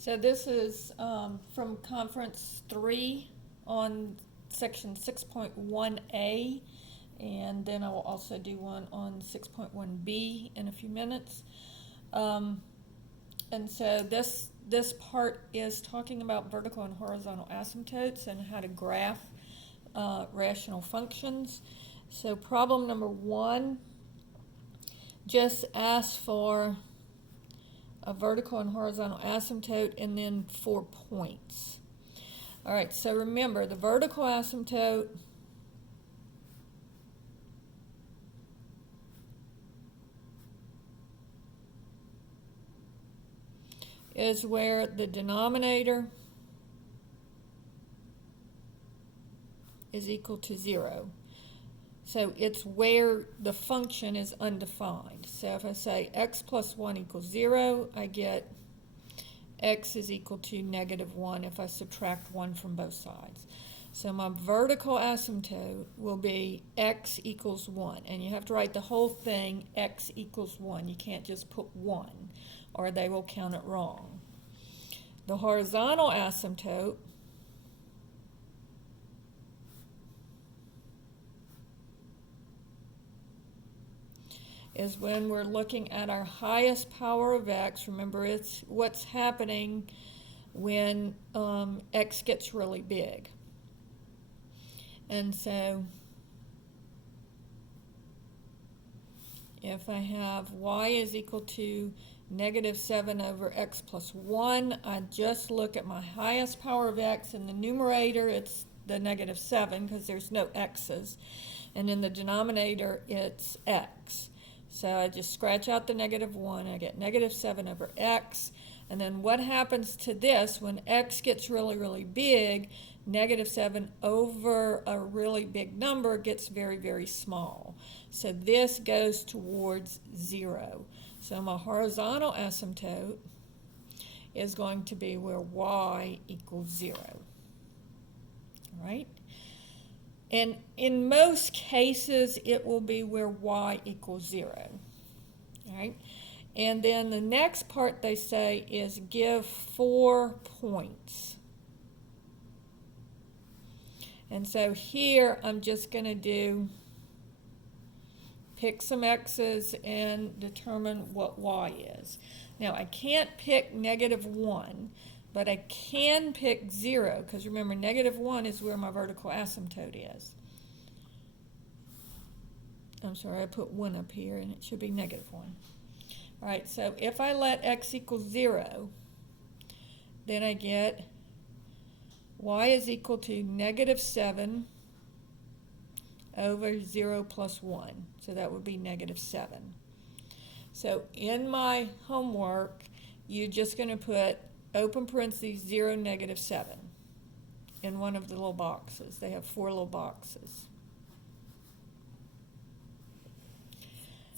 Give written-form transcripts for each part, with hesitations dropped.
So this is from Conference 3 on Section 6.1a, and then I will also do one on 6.1b in a few minutes. And so this part is talking about vertical and horizontal asymptotes and how to graph rational functions. So problem number 1 just asks for a vertical and horizontal asymptote and then 4 points. All right, so remember the vertical asymptote is where the denominator is equal to 0. So it's where the function is undefined. So if I say x plus 1 equals 0, I get x is equal to negative 1 if I subtract 1 from both sides. So my vertical asymptote will be x equals 1. And you have to write the whole thing x equals 1. You can't just put 1 or they will count it wrong. The horizontal asymptote is when we're looking at our highest power of x. Remember, it's what's happening when x gets really big. And so if I have y is equal to negative 7 over x plus 1, I just look at my highest power of x. In the numerator, it's the negative 7 because there's no x's. And in the denominator, it's x. So I just scratch out the negative 1, I get negative 7 over x. And then what happens to this when x gets really, really big? Negative 7 over a really big number gets very, very small. So this goes towards 0. So my horizontal asymptote is going to be where y equals 0. All right? And in most cases, it will be where y equals 0. All right? And then the next part they say is give 4 points. And so here I'm just going to pick some x's and determine what y is. Now I can't pick negative 1, but I can pick 0, because remember, negative 1 is where my vertical asymptote is. I'm sorry, I put 1 up here, and it should be negative 1. All right, so if I let x equal 0, then I get y is equal to negative 7 over 0 plus 1. So that would be negative 7. So in my homework, you're just going to put open parentheses 0, negative 7 in one of the little boxes. They have 4 little boxes.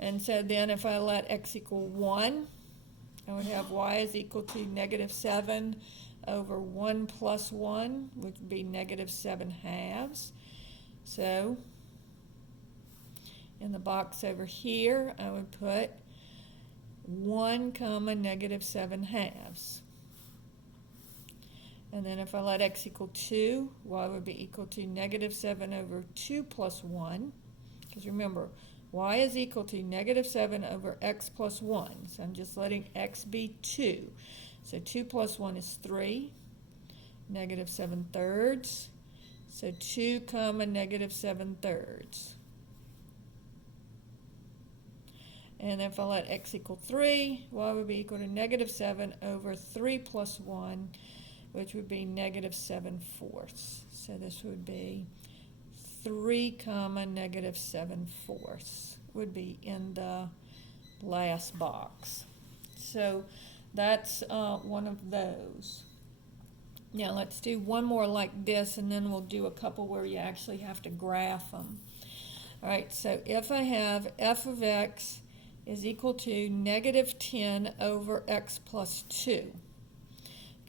And so then if I let x equal 1, I would have y is equal to negative 7 over 1 plus 1, which would be negative 7 halves. So in the box over here, I would put 1 comma negative 7 halves. And then if I let x equal 2, y would be equal to negative 7 over 2 plus 1. Because remember, y is equal to negative 7 over x plus 1. So I'm just letting x be 2. So 2 plus 1 is 3. Negative 7 thirds. So 2 comma negative 7 thirds. And if I let x equal 3, y would be equal to negative 7 over 3 plus 1, which would be negative 7 fourths. So this would be 3 comma negative 7 fourths would be in the last box. So that's one of those. Now let's do one more like this, and then we'll do a couple where you actually have to graph them. All right, so if I have f of x is equal to negative 10 over x plus 2.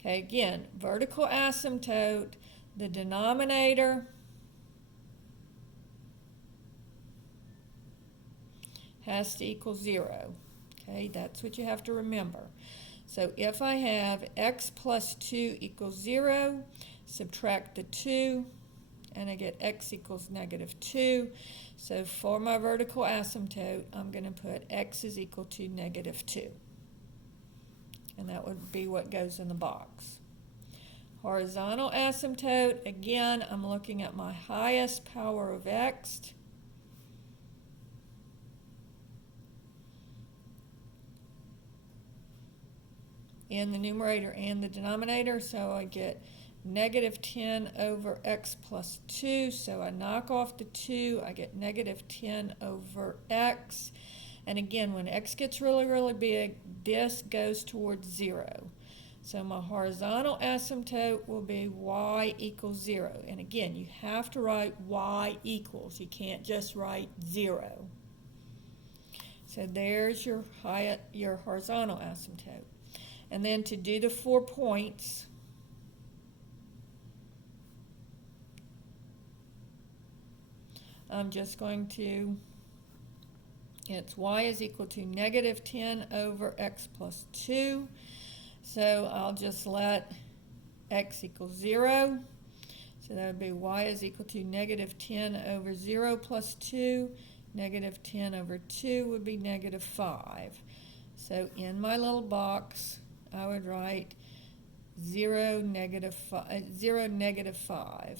Okay, again, vertical asymptote, the denominator has to equal 0. Okay, that's what you have to remember. So if I have x plus 2 equals 0, subtract the 2, and I get x equals negative 2. So for my vertical asymptote, I'm going to put x is equal to negative 2. And that would be what goes in the box. Horizontal asymptote, again, I'm looking at my highest power of x. In the numerator and the denominator, so I get negative 10 over x plus 2, so I knock off the 2, I get negative 10 over x, and again, when x gets really, really big, this goes towards 0. So my horizontal asymptote will be y equals 0, and again, you have to write y equals, you can't just write 0. So there's your horizontal asymptote. And then to do the 4 points, I'm just going to, it's y is equal to negative 10 over x plus 2. So I'll just let x equal 0. So that would be y is equal to negative 10 over 0 plus 2. Negative 10 over 2 would be negative 5. So in my little box, I would write 0, negative 5, 0, negative 5.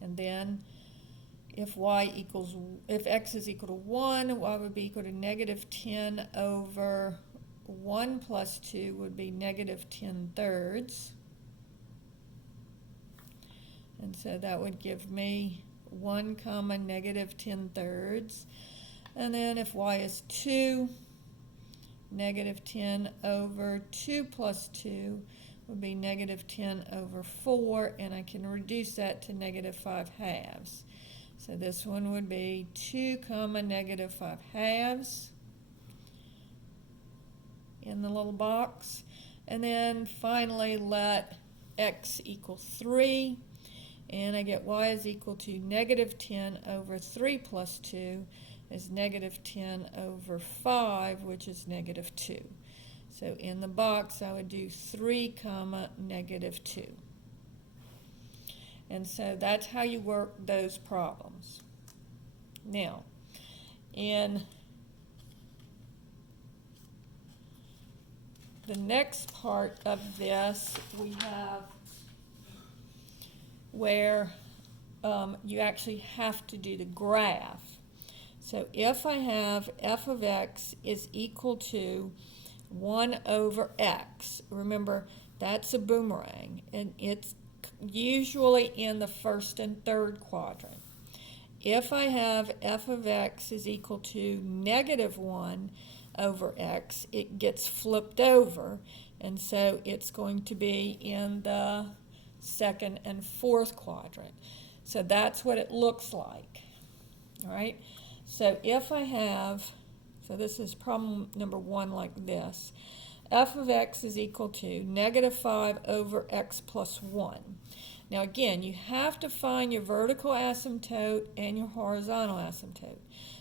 And then if x is equal to 1, y would be equal to negative 10 over 1 plus 2 would be negative 10 thirds. And so that would give me 1 comma negative 10 thirds. And then if y is 2, negative 10 over 2 plus 2 would be negative 10 over 4, and I can reduce that to negative 5 halves. So this one would be 2 comma negative 5 halves in the little box. And then finally let x equal 3, and I get y is equal to negative 10 over 3 plus 2 is negative 10 over 5, which is negative 2. So in the box, I would do 3 comma negative 2. And so that's how you work those problems. Now, in the next part of this, we have where you actually have to do the graph. So if I have f of x is equal to 1 over x, remember that's a boomerang, and it's usually in the first and third quadrant. If I have f of x is equal to negative 1 over x, it gets flipped over, and so it's going to be in the second and fourth quadrant. So that's what it looks like. All right. So if I have, so this is problem number 1 like this. F of x is equal to negative 5 over x plus 1. Now again, you have to find your vertical asymptote and your horizontal asymptote.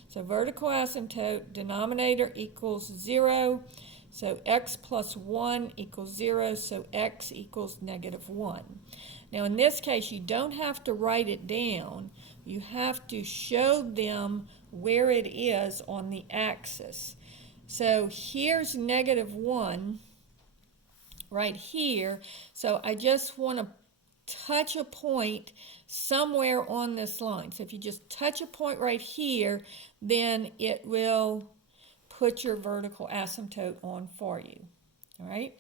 So vertical asymptote, denominator equals 0. So x plus 1 equals 0, so x equals negative 1. Now in this case, you don't have to write it down. You have to show them where it is on the axis. So here's negative 1 right here. So I just want to touch a point somewhere on this line. So if you just touch a point right here, then it will put your vertical asymptote on for you. All right?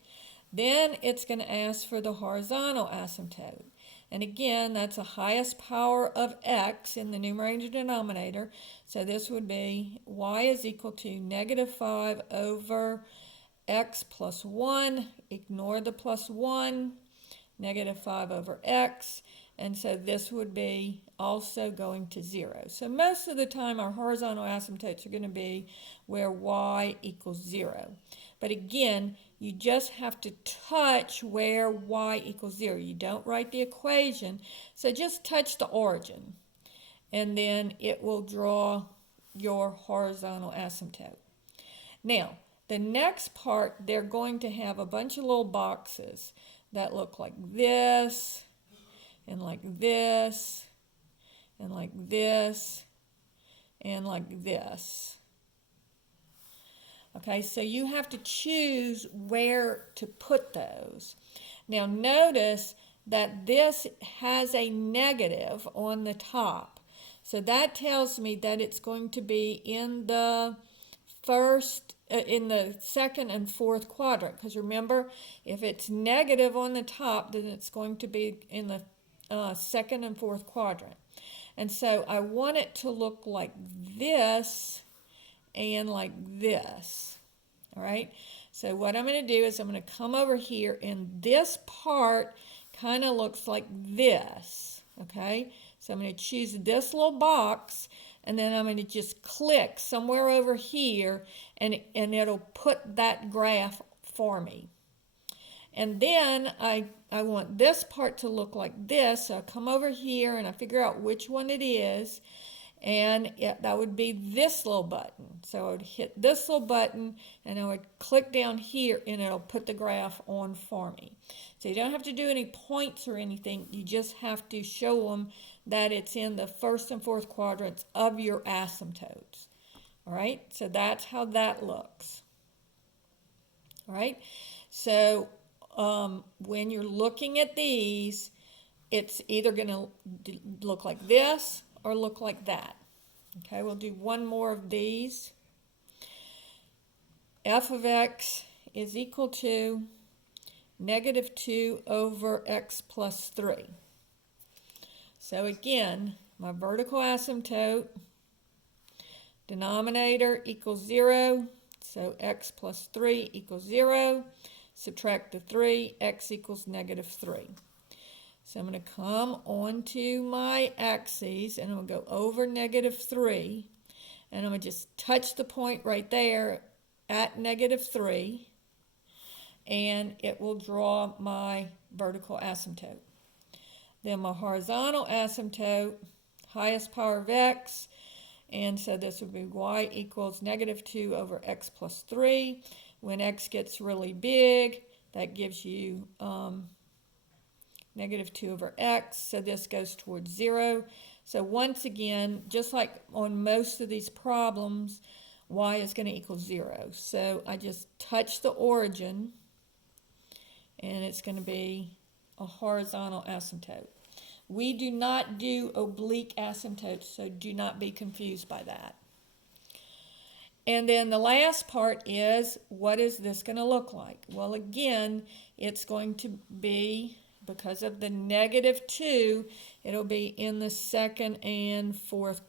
Then it's going to ask for the horizontal asymptote. And again, that's the highest power of x in the numerator and denominator. So this would be y is equal to negative 5 over x plus 1. Ignore the plus 1. Negative 5 over x. And so this would be also going to 0. So most of the time our horizontal asymptotes are going to be where y equals 0. But again, you just have to touch where y equals 0. You don't write the equation, so just touch the origin, and then it will draw your horizontal asymptote. Now, The next part, they're going to have a bunch of little boxes that look like this, and like this, and like this, and like this. Okay, so you have to choose where to put those. Now notice that this has a negative on the top. So that tells me that it's going to be in the in the second and fourth quadrant. Because remember, if it's negative on the top, then it's going to be in the second and fourth quadrant. And so I want it to look like this and like this. All right, so what I'm going to do is I'm going to come over here, and this part kind of looks like this. Okay, so I'm going to choose this little box, and then I'm going to just click somewhere over here, and it'll put that graph for me. And then I want this part to look like this, so I come over here and I figure out which one it is, and that would be this little button. So I would hit this little button, and I would click down here, and it'll put the graph on for me. So you don't have to do any points or anything, you just have to show them that it's in the first and fourth quadrants of your asymptotes. All right, so that's how that looks. All right, so when you're looking at these, it's either going to look like this or look like that. Okay, we'll do one more of these. F of x is equal to negative 2 over x plus 3. So again, my vertical asymptote, denominator equals 0, so x plus 3 equals 0. Subtract the 3, x equals negative 3. So I'm going to come onto my axes, and I'm going to go over negative 3, and I'm going to just touch the point right there at negative 3, and it will draw my vertical asymptote. Then my horizontal asymptote, highest power of x, and so this would be y equals negative 2 over x plus 3. When x gets really big, that gives you negative 2 over x, so this goes towards 0. So once again, just like on most of these problems, y is going to equal 0. So I just touch the origin, and it's going to be a horizontal asymptote. We do not do oblique asymptotes, so do not be confused by that. And then the last part is, what is this going to look like? Well, again, it's going to be, because of the negative 2, it'll be in the second and fourth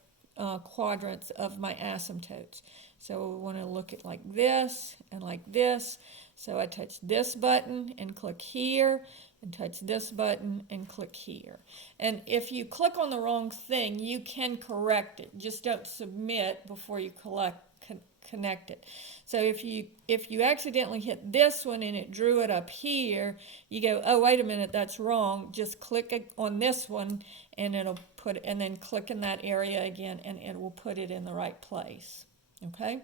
quadrants of my asymptotes. So we want to look at like this and like this. So I touch this button and click here, and touch this button and click here. And if you click on the wrong thing, you can correct it. Just don't submit before you connect it. So if you accidentally hit this one and it drew it up here, you go, oh, wait a minute, that's wrong. Just click on this one, and it'll put, and then click in that area again, and it will put it in the right place. Okay,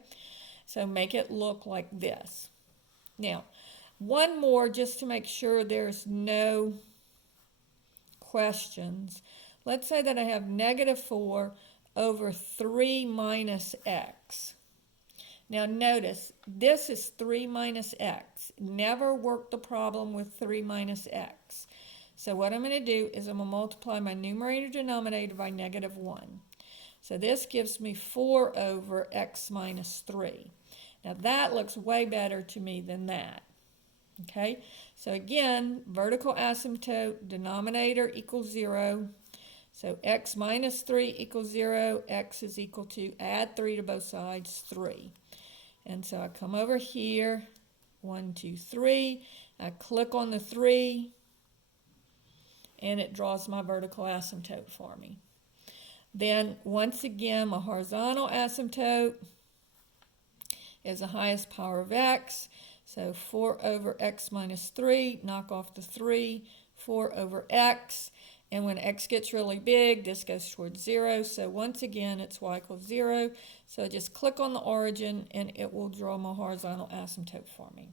so make it look like this. Now, one more, just to make sure there's no questions. Let's say that I have negative 4 over 3 minus x. Now notice, this is 3 minus x. Never work the problem with 3 minus x. So what I'm going to do is I'm going to multiply my numerator denominator by negative 1. So this gives me 4 over x minus 3. Now that looks way better to me than that. Okay, so again, vertical asymptote, denominator equals 0. So x minus 3 equals 0. X is equal to, add 3 to both sides, 3. And so I come over here, 1, 2, 3. I click on the 3, and it draws my vertical asymptote for me. Then once again, my horizontal asymptote is the highest power of x. So 4 over x minus 3, knock off the 3, 4 over x. And when x gets really big, this goes towards 0. So once again, it's y equals 0. So just click on the origin, and it will draw my horizontal asymptote for me.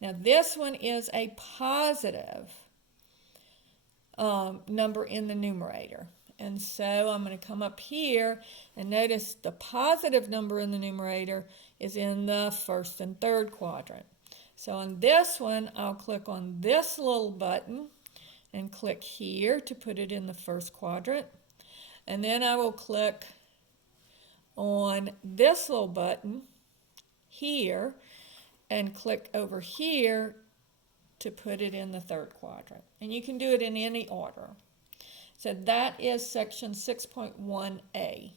Now this one is a positive number in the numerator. And so I'm going to come up here and notice the positive number in the numerator is in the first and third quadrant. So on this one, I'll click on this little button and click here to put it in the first quadrant. And then I will click on this little button here and click over here to put it in the third quadrant. And you can do it in any order. So that is section 6.1a.